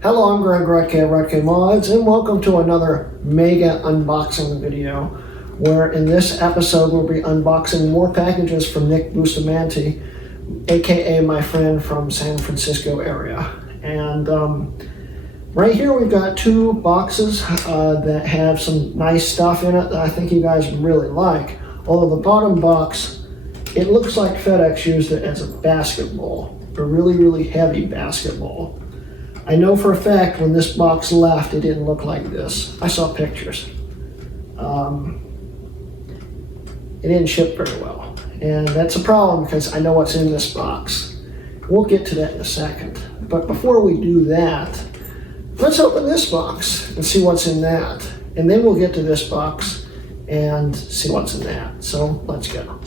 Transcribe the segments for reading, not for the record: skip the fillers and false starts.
Hello, I'm Greg Rutke of Rutke Mods, and welcome to another mega unboxing video, where in this episode we'll be unboxing more packages from Nick Bustamante, aka my friend from San Francisco area. And right here we've got two boxes that have some nice stuff in it that I think you guys would really like. Although the bottom box, it looks like FedEx used it as a basketball, a really heavy basketball. I know for a fact when this box left, it didn't look like this. I saw pictures. It didn't ship very well. And that's a problem because I know what's in this box. We'll get to that in a second. But before we do that, let's open this box and see what's in that. And then we'll get to this box and see what's in that. So let's go.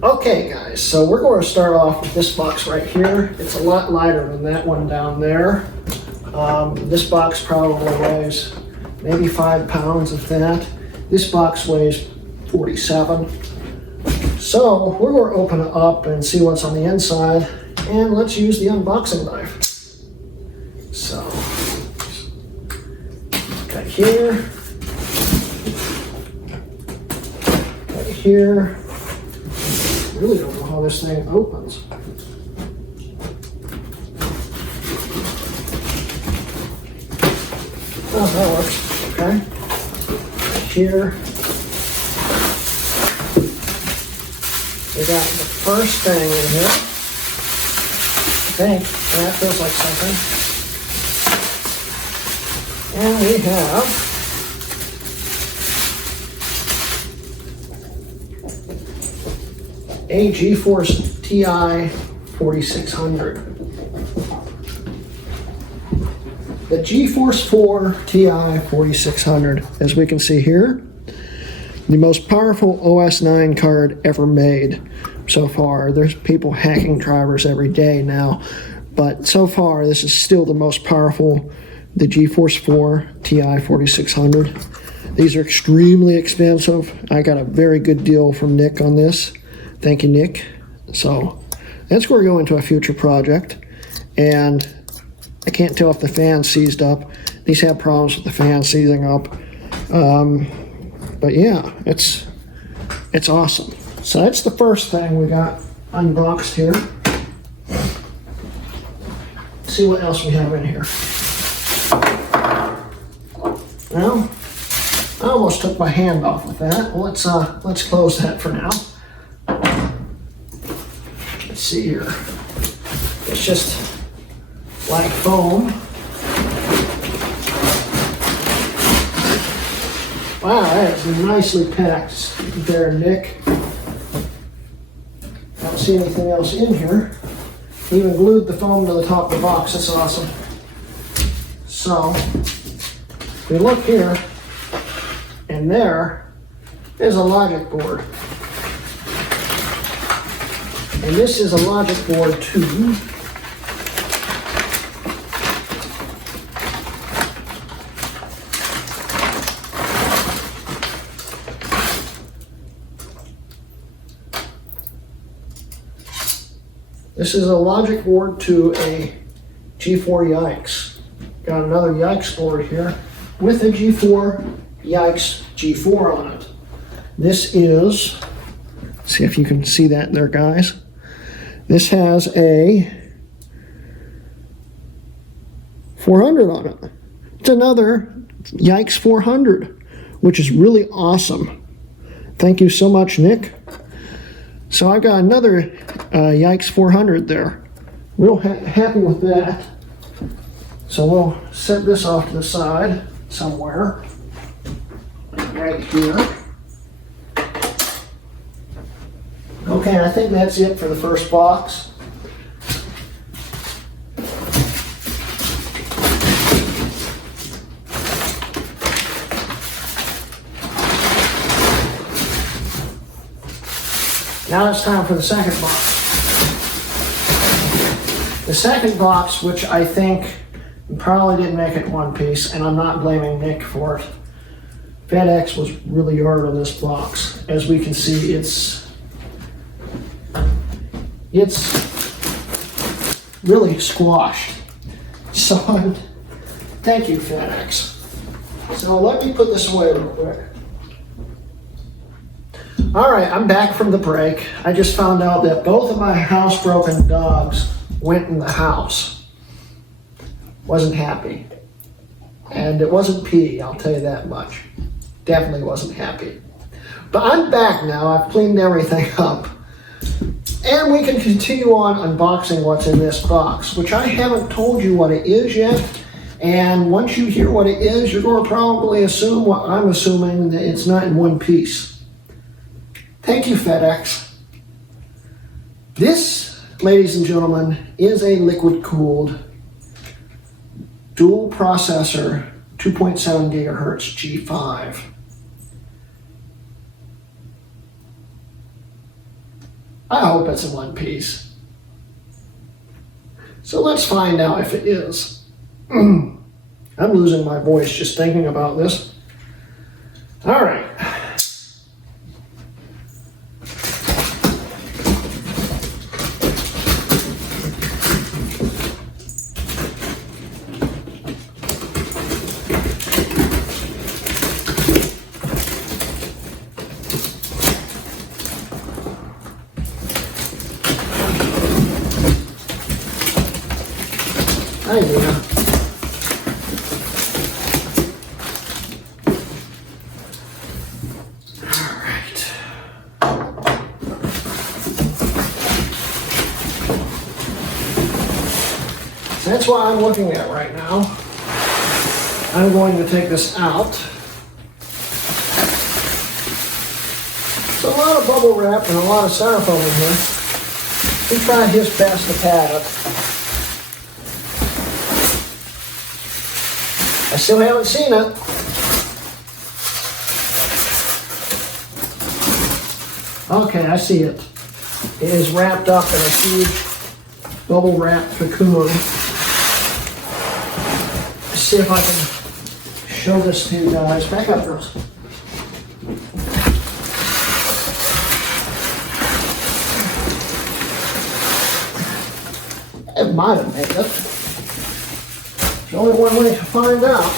Okay guys, so we're going to start off with this box right here. It's a lot lighter than that one down there. This box probably weighs maybe 5 pounds of that. This box weighs 47. So we're going to open it up and see what's on the inside, and let's use the unboxing knife. So, cut here, cut here. I really don't know how this thing opens. Oh, that works. Okay. Right here. We got the first thing in here. I think that feels like something. And we have a GeForce TI 4600. The GeForce 4 TI 4600, as we can see here, the most powerful OS 9 card ever made so far. There's people hacking drivers every day now, but so far this is still the most powerful, the GeForce 4 TI 4600. These are extremely expensive. I got a very good deal from Nick on this. Thank you, Nick. So that's where we're going to a future project. And I can't tell if the fan seized up. These have problems with the fan seizing up. But yeah, it's awesome. So that's the first thing we got unboxed here. Let's see what else we have in here. Well, I almost took my hand off with that. Well, let's close that for now. Let's see here. It's just like foam. Wow, that is nicely packed there, Nick. I don't see anything else in here. Even glued the foam to the top of the box. That's awesome. So, if we look here, and there is a logic board. And this is a logic board too. This is a logic board to a G4 Yikes. Got another Yikes board here with a G4 Yikes G4 on it. This is, see if you can see that there, guys. This has a 400 on it. It's another Yikes 400, which is really awesome. Thank you so much, Nick. So I've got another Yikes 400 there. Real happy with that. So we'll set this off to the side somewhere, like right here. Okay, I think that's it for the first box. Now it's time for the second box. The second box, which I think probably didn't make it in one piece, and I'm not blaming Nick for it. FedEx was really hard on this box. As we can see, it's it's really squashed. So thank you, FedEx. So let me put this away real quick. All right, I'm back from the break. I just found out that both of my housebroken dogs went in the house. Wasn't happy. And it wasn't pee, I'll tell you that much. Definitely wasn't happy. But I'm back now. I've cleaned everything up. And we can continue on unboxing what's in this box, which I haven't told you what it is yet. And once you hear what it is, you're going to probably assume what I'm assuming, that it's not in one piece. Thank you, FedEx. This, ladies and gentlemen, is a liquid-cooled dual processor 2.7 gigahertz G5. I hope it's in one piece. So let's find out if it is. I'm losing my voice just thinking about this. All right. Hi, Nina. That's what I'm looking at right now. I'm going to take this out. There's a lot of bubble wrap and a lot of styrofoam in here. He tried his best to pad it. I still haven't seen it. Okay, I see it. It is wrapped up in a huge bubble wrap cocoon. See if I can show this to you guys. Back up, girls. It might have made it. There's only one way to find out.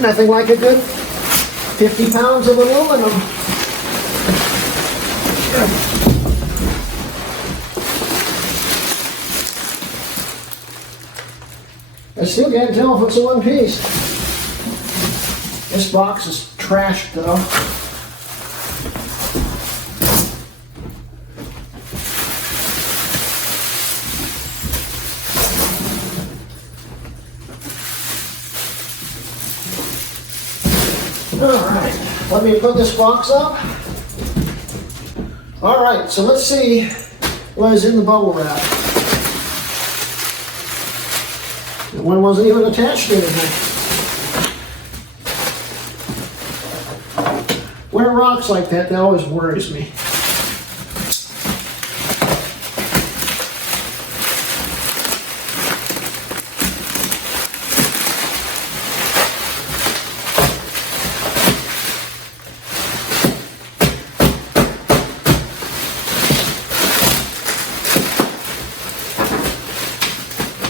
Nothing like a good 50 pounds of aluminum. I still can't tell if it's in one piece. This box is trashed though. Alright, let me put this box up. Alright, so let's see what is in the bubble wrap. The one wasn't even attached to anything. When it rocks like that, that always worries me.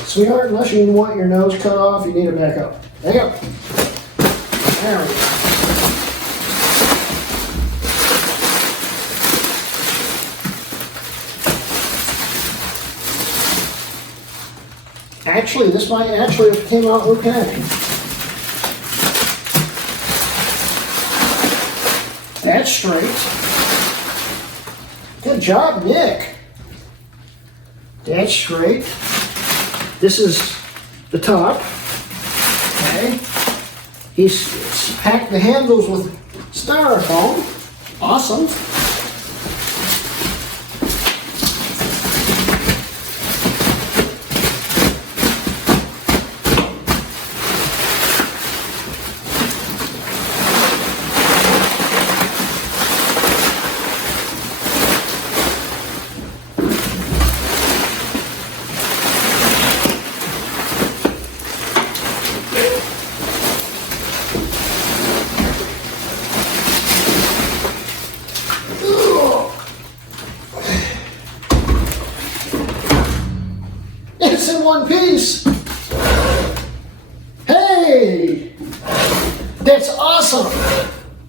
Sweetheart, unless you want your nose cut off, you need to back up. Back up. There we go. Actually, this might actually have came out okay. That's straight. Good job, Nick. That's straight. This is the top. Okay. He's packed the handles with styrofoam. Awesome. That's awesome.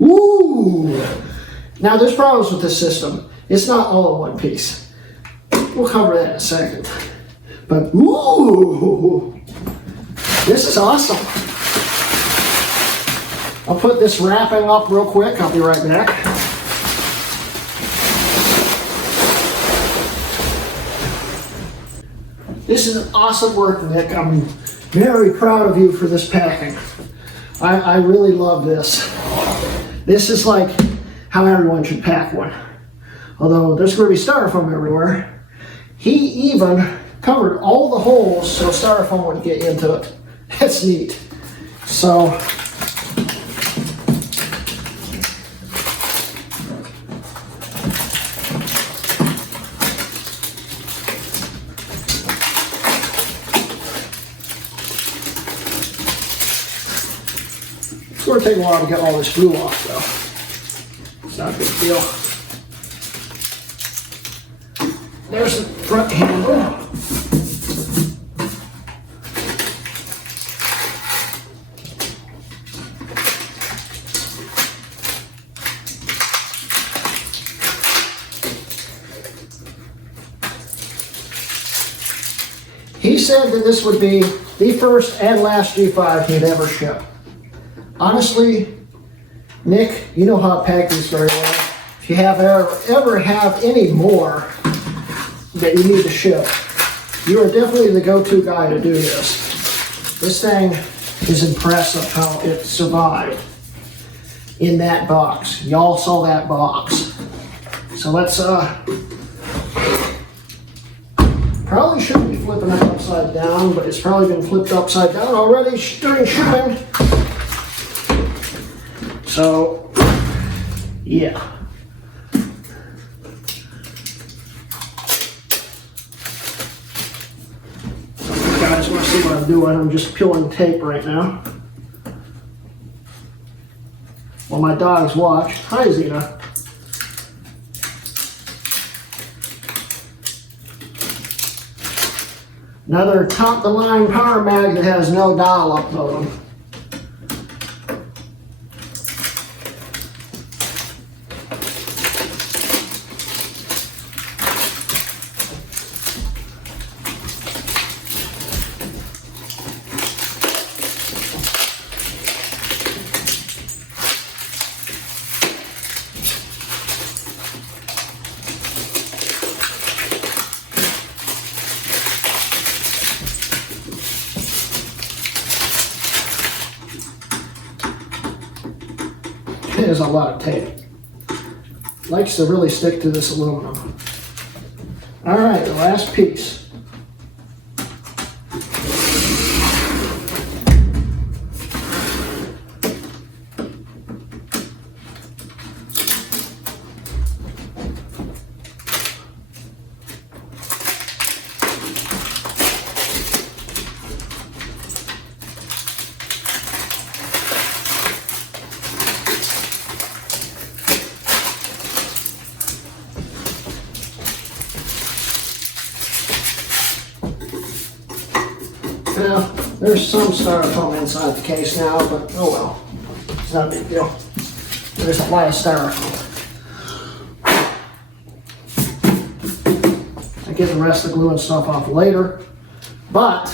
Ooh. Now there's problems with this system. It's not all in one piece. We'll cover that in a second. But ooh, this is awesome. I'll put this wrapping up real quick. I'll be right back. This is awesome work, Nick. I'm very proud of you for this packing. I really love this. This is like how everyone should pack one. Although there's going to be styrofoam everywhere. He even covered all the holes so styrofoam wouldn't get into it. That's neat. So, it's going to take a while to get all this glue off though. It's not a big deal. There's the front handle. He said that this would be the first and last G5 he'd ever ship. Honestly, Nick, you know how to pack these very well. If you have ever have any more that you need to ship, you are definitely the go-to guy to do this. This thing is impressive how it survived in that box. Y'all saw that box. So let's, probably shouldn't be flipping it upside down, but it's probably been flipped upside down already during shipping. So, yeah. Guys want to see what I'm doing? I'm just peeling tape right now. While my dogs watch. Hi, Zena. Another top-of-the-line power mag that has no dial-up modem. There's a lot of tape. Likes to really stick to this aluminum. All right, the last piece. Now, there's some styrofoam inside the case now, but oh well. It's not a big deal. There's a lot of styrofoam. I get the rest of the glue and stuff off later, but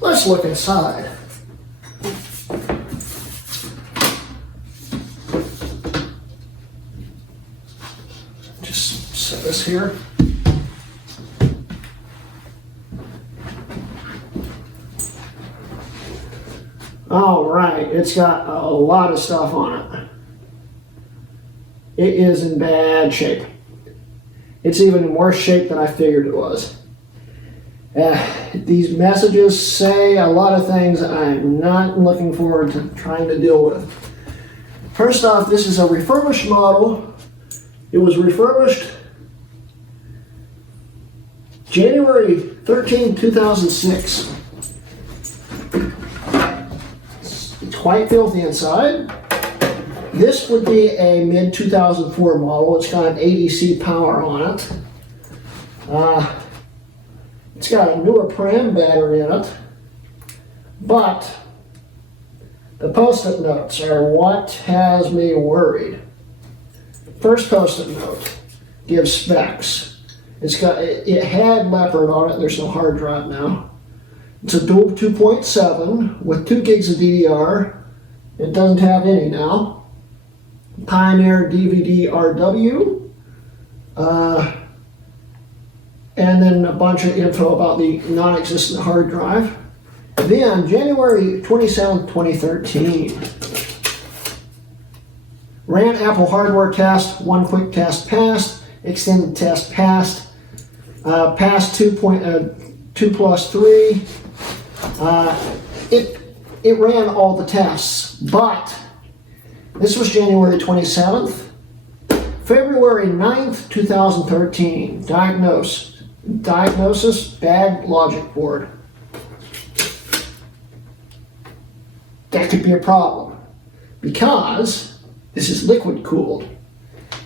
let's look inside. Set this here. All right, it's got a lot of stuff on it. It is in bad shape. It's even in worse shape than I figured it was. These messages say a lot of things I'm not looking forward to trying to deal with. First off, this is a refurbished model. It was refurbished January 13, 2006. It's quite filthy inside. This would be a mid-2004 model. It's got an ADC power on it. It's got a newer pram battery in it, but the post-it notes are what has me worried. First post-it note gives specs. It had Leopard on it. There's no hard drive now. It's a dual 2.7 with 2 gigs of DDR. It doesn't have any now. Pioneer DVD RW. And then a bunch of info about the non-existent hard drive. Then, January 27, 2013. Ran Apple hardware test, 1 quick test passed, extended test passed, passed 2+3. It ran all the tests, but this was January 27th. February 9th, 2013, diagnosis, bad logic board. That could be a problem because this is liquid cooled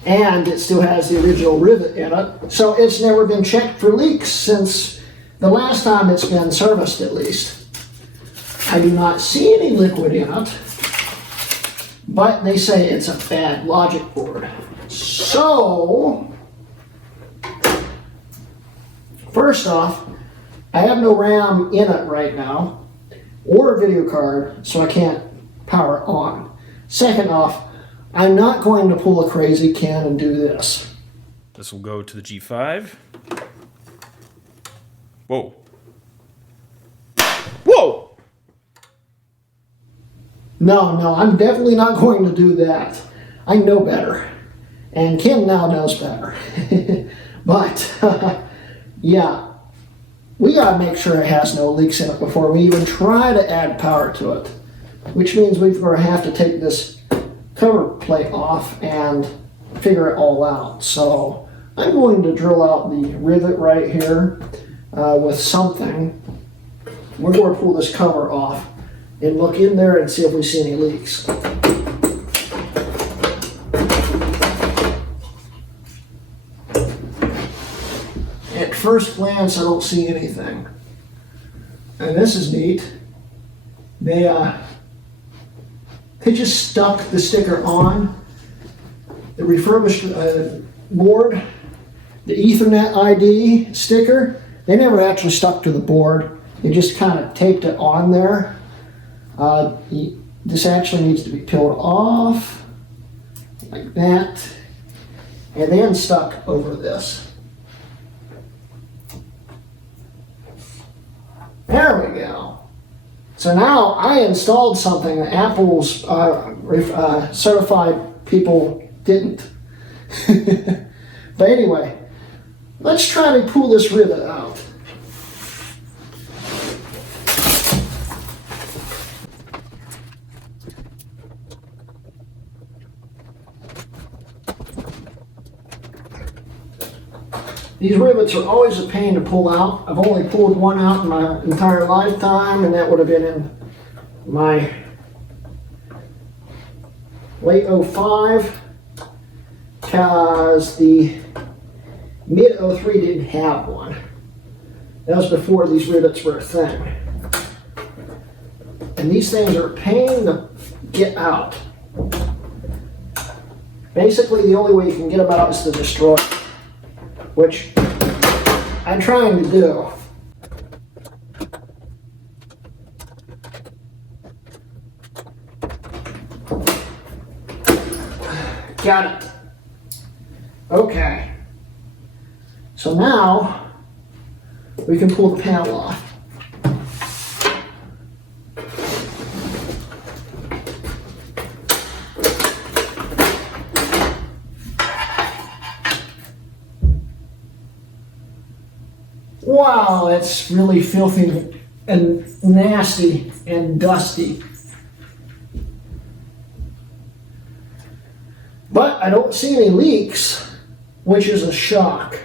and it still has the original rivet in it, so it's never been checked for leaks since the last time it's been serviced at least. I do not see any liquid in it, but they say it's a bad logic board. So, first off, I have no RAM in it right now, or a video card, so I can't power it on. Second off, I'm not going to pull a crazy Ken and do this. This will go to the G5. Whoa. Whoa! No, I'm definitely not going to do that. I know better. And Ken now knows better. But, yeah. We gotta make sure it has no leaks in it before we even try to add power to it. Which means we're gonna have to take this cover plate off and figure it all out. So I'm going to drill out the rivet right here with something. We're going to pull this cover off and look in there and see if we see any leaks. At first glance, I don't see anything. And this is neat. They just stuck the sticker on the refurbished board, the Ethernet ID sticker. They never actually stuck to the board. They just kind of taped it on there. This actually needs to be peeled off like that and then stuck over this. There we go. So now I installed something that Apple's certified people didn't. But anyway, let's try to pull this rivet out. These rivets are always a pain to pull out. I've only pulled one out in my entire lifetime, and that would have been in my late 05, because the mid 03 didn't have one. That was before these rivets were a thing. And these things are a pain to get out. Basically, the only way you can get them out is to destroy them, which I'm trying to do. Got it. Okay. So now we can pull the panel off. Wow, it's really filthy and nasty and dusty. But I don't see any leaks, which is a shock.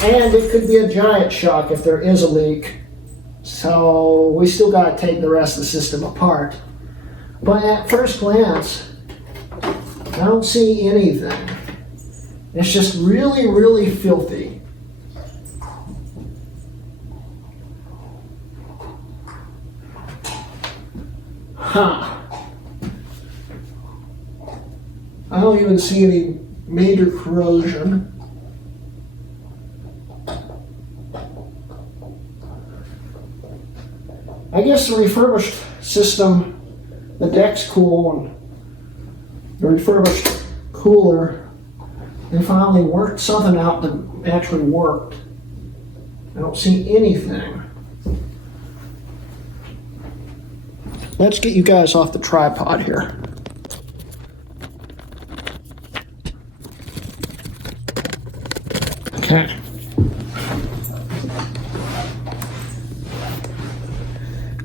And it could be a giant shock if there is a leak. So we still got to take the rest of the system apart. But at first glance, I don't see anything. It's just really, really filthy. Huh. I don't even see any major corrosion. I guess the refurbished system, the deck's cool, and the refurbished cooler, they finally worked something out that actually worked. I don't see anything. Let's get you guys off the tripod here. Okay.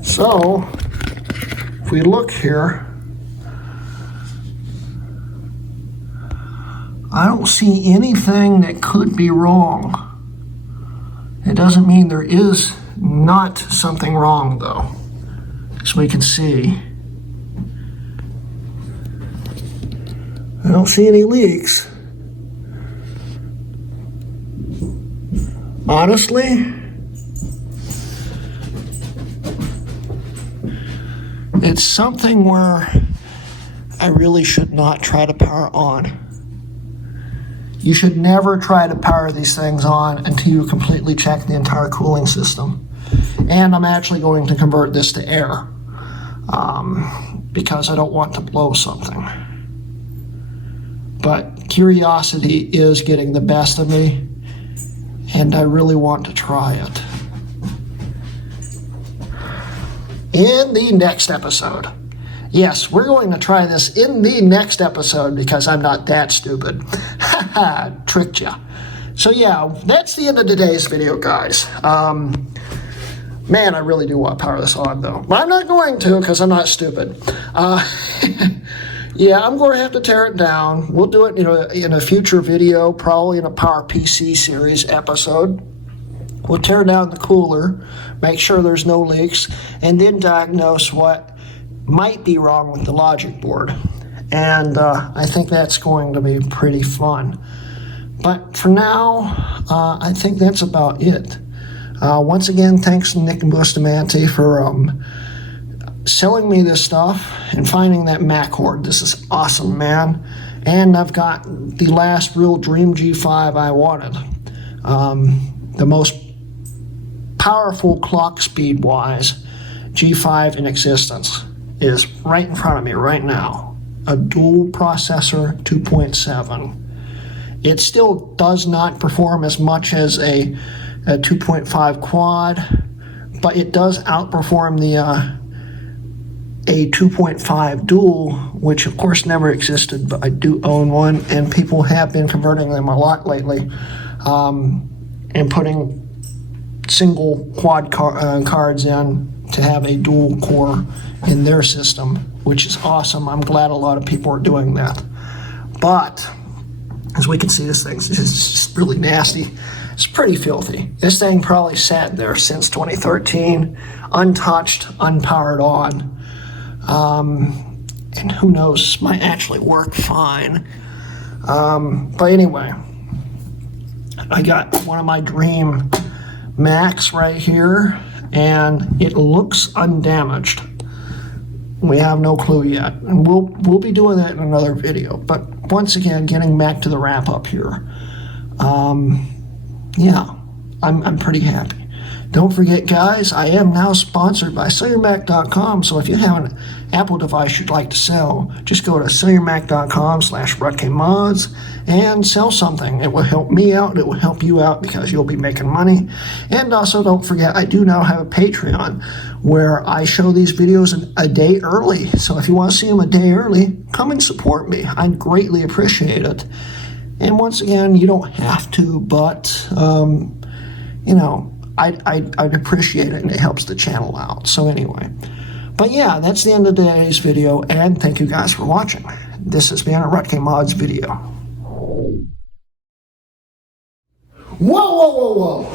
So, if we look here, I don't see anything that could be wrong. It doesn't mean there is not something wrong, though, as we can see. I don't see any leaks. Honestly, it's something where I really should not try to power on. You should never try to power these things on until you completely check the entire cooling system. And I'm actually going to convert this to air because I don't want to blow something. But curiosity is getting the best of me, and I really want to try it. In the next episode. Yes, we're going to try this in the next episode because I'm not that stupid. Haha, tricked ya. So yeah, that's the end of today's video, guys. Man, I really do want to power this on, though. But I'm not going to because I'm not stupid. Yeah, I'm going to have to tear it down. We'll do it, in a future video, probably in a Power PC series episode. We'll tear down the cooler, make sure there's no leaks, and then diagnose what might be wrong with the logic board. And I think that's going to be pretty fun. But for now, I think that's about it. Once again, thanks to Nick Bustamante for selling me this stuff and finding that Mac hoard. This is awesome, man. And I've got the last real dream G5 I wanted. The most powerful clock speed wise G5 in existence is right in front of me right now. A dual processor 2.7. It still does not perform as much as a 2.5 quad, but it does outperform the a 2.5 dual, which of course never existed, but I do own one, and people have been converting them a lot lately, and putting single quad cards in to have a dual core in their system, which is awesome. I'm glad a lot of people are doing that. But as we can see, this thing's just really nasty. It's pretty filthy. This thing probably sat there since 2013, untouched, unpowered on. And who knows, this might actually work fine. But anyway, I got one of my dream Macs right here, and it looks undamaged. We have no clue yet, and we'll be doing that in another video. But once again, getting back to the wrap up here, yeah, I'm pretty happy. Don't forget, guys, I am now sponsored by SellYourMac.com, so if you have an Apple device you'd like to sell, just go to SellYourMac.com/RutKMods and sell something. It will help me out, it will help you out because you'll be making money. And also, don't forget, I do now have a Patreon where I show these videos a day early. So if you want to see them a day early, come and support me. I'd greatly appreciate it. And once again, you don't have to, but, I'd appreciate it, and it helps the channel out. So anyway, but yeah, that's the end of today's video, and thank you guys for watching. This has been a RutKMods video. Whoa!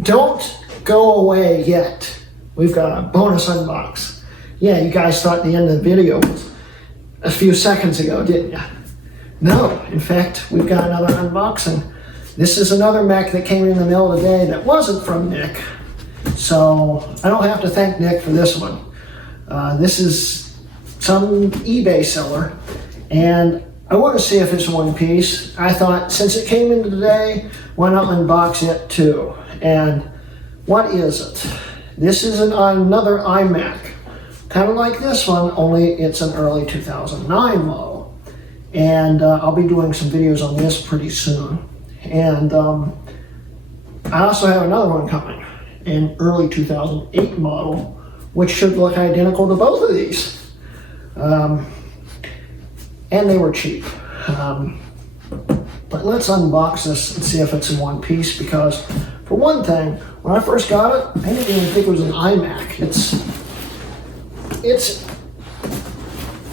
Don't go away yet. We've got a bonus unbox. Yeah, you guys thought the end of the video was a few seconds ago, didn't you? No, in fact, we've got another unboxing. This is another Mac that came in the mail today that wasn't from Nick. So I don't have to thank Nick for this one. This is some eBay seller, and I want to see if it's one piece. I thought since it came in today, why not unbox it too? And what is it? This is another iMac, kind of like this one, only it's an early 2009 model. And I'll be doing some videos on this pretty soon. And I also have another one coming, an early 2008 model, which should look identical to both of these. And they were cheap. But let's unbox this and see if it's in one piece, because for one thing, when I first got it, I didn't even think it was an iMac.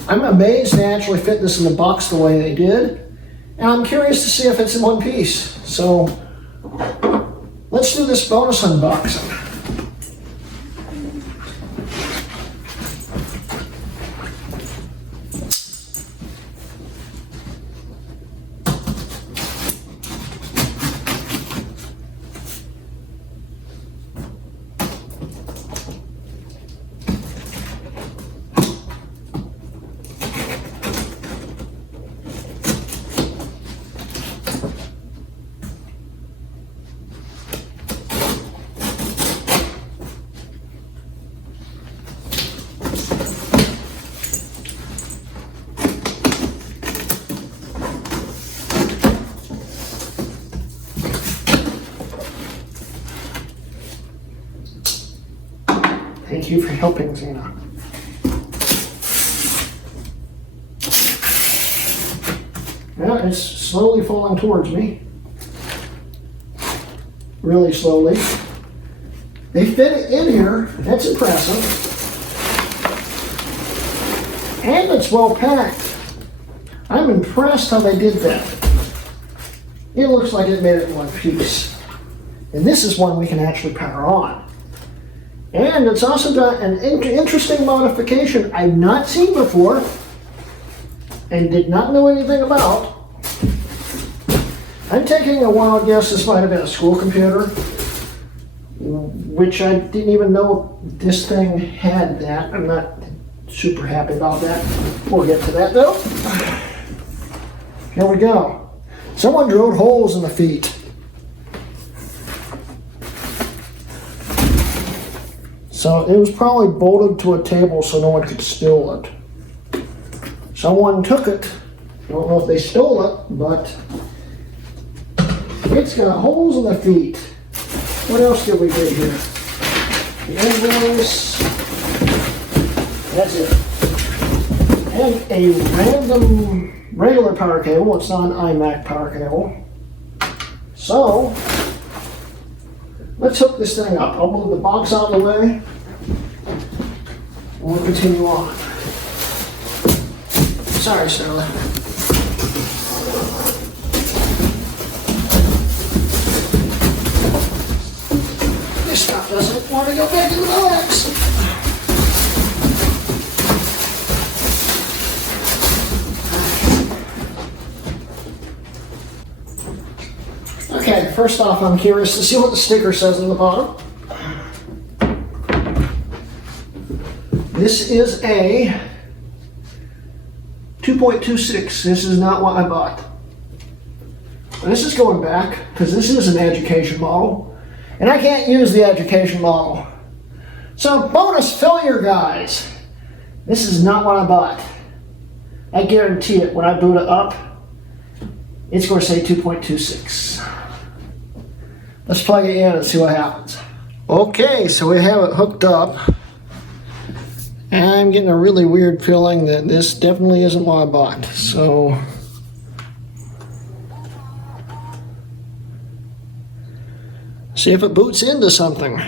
I'm amazed they actually fit this in the box the way they did, and I'm curious to see if it's in one piece. So let's do this bonus unboxing. Thank you for helping, Zena. Yeah, it's slowly falling towards me. Really slowly. They fit it in here. That's impressive. And it's well packed. I'm impressed how they did that. It looks like it made it in one piece. And this is one we can actually power on. And it's also got an interesting modification I've not seen before and did not know anything about. I'm taking a wild guess this might have been a school computer, which I didn't even know this thing had that. I'm not super happy about that. We'll get to that though. Here we go. Someone drilled holes in the feet. So it was probably bolted to a table so no one could steal it. Someone took it. I don't know if they stole it, but it's got holes in the feet. What else did we get here? The invoice. That's it. And a random regular power cable. It's not an iMac power cable. So let's hook this thing up. I'll move the box out of the way. We'll continue on. Sorry, Sarah. This stuff doesn't want to go back in the box. Okay, first off, I'm curious to see what the sticker says on the bottom. This is a 2.26. This is not what I bought. This is going back, because this is an education model, and I can't use the education model. So, bonus failure, guys. This is not what I bought. I guarantee it, when I boot it up, it's going to say 2.26. Let's plug it in and see what happens. Okay, so we have it hooked up. I'm getting a really weird feeling that this definitely isn't what I bought. So see if it boots into something.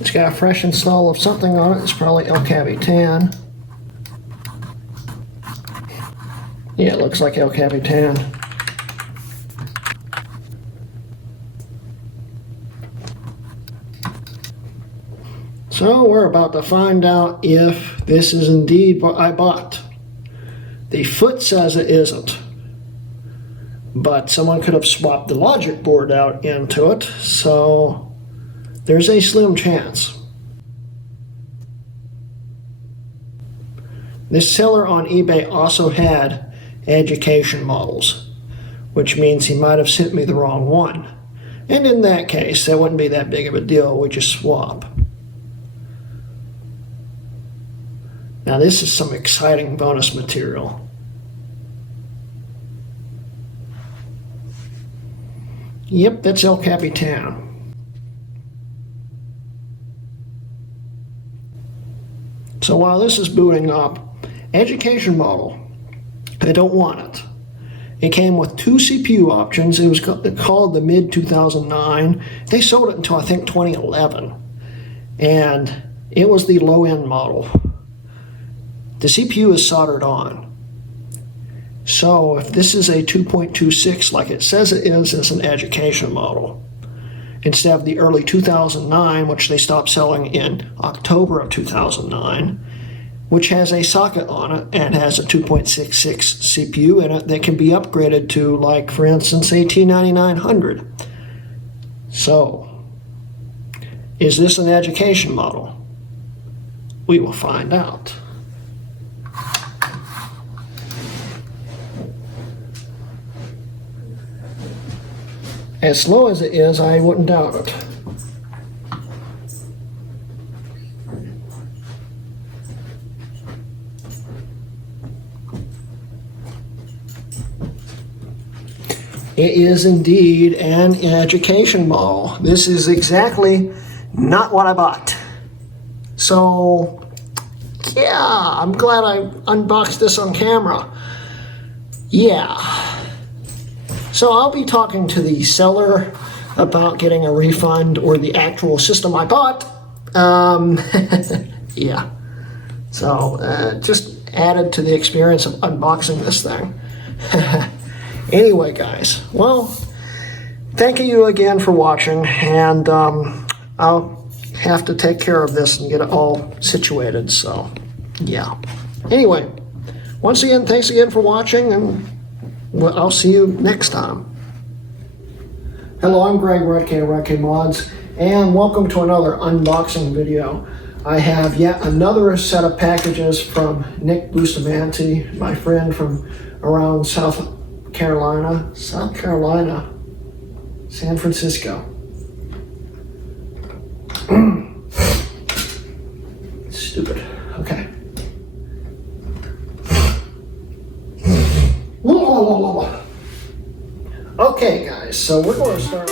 It's got a fresh install of something on it. It's probably El Capitan. Yeah, it looks like El Capitan. So we're about to find out if this is indeed what I bought. The foot says it isn't, but someone could have swapped the logic board out into it, so there's a slim chance. This seller on eBay also had education models, which means he might have sent me the wrong one. And in that case, that wouldn't be that big of a deal, we just swap. Now this is some exciting bonus material. Yep, that's El Capitan. So while this is booting up, education model, I don't want it. It came with 2 CPU options. It was called the mid-2009. They sold it until I think 2011. And it was the low-end model. The CPU is soldered on. So if this is a 2.26 like it says it is, it's an education model. Instead of the early 2009, which they stopped selling in October of 2009, which has a socket on it and has a 2.66 CPU in it that can be upgraded to, like, for instance, a T9900. So, is this an education model? We will find out. As slow as it is, I wouldn't doubt it. It is indeed an education model. This is exactly not what I bought. So, yeah, I'm glad I unboxed this on camera. Yeah. So I'll be talking to the seller about getting a refund or the actual system I bought. Yeah. So just added to the experience of unboxing this thing. Anyway, guys, well, thank you again for watching, and I'll have to take care of this and get it all situated, so yeah. Anyway, once again, thanks again for watching, and I'll see you next time. Hello, I'm Greg Redk, Redk Mods, and welcome to another unboxing video. I have yet another set of packages from Nick Bustamante, my friend from around South Carolina, San Francisco. Stupid. Okay. Okay, guys, so we're going to start.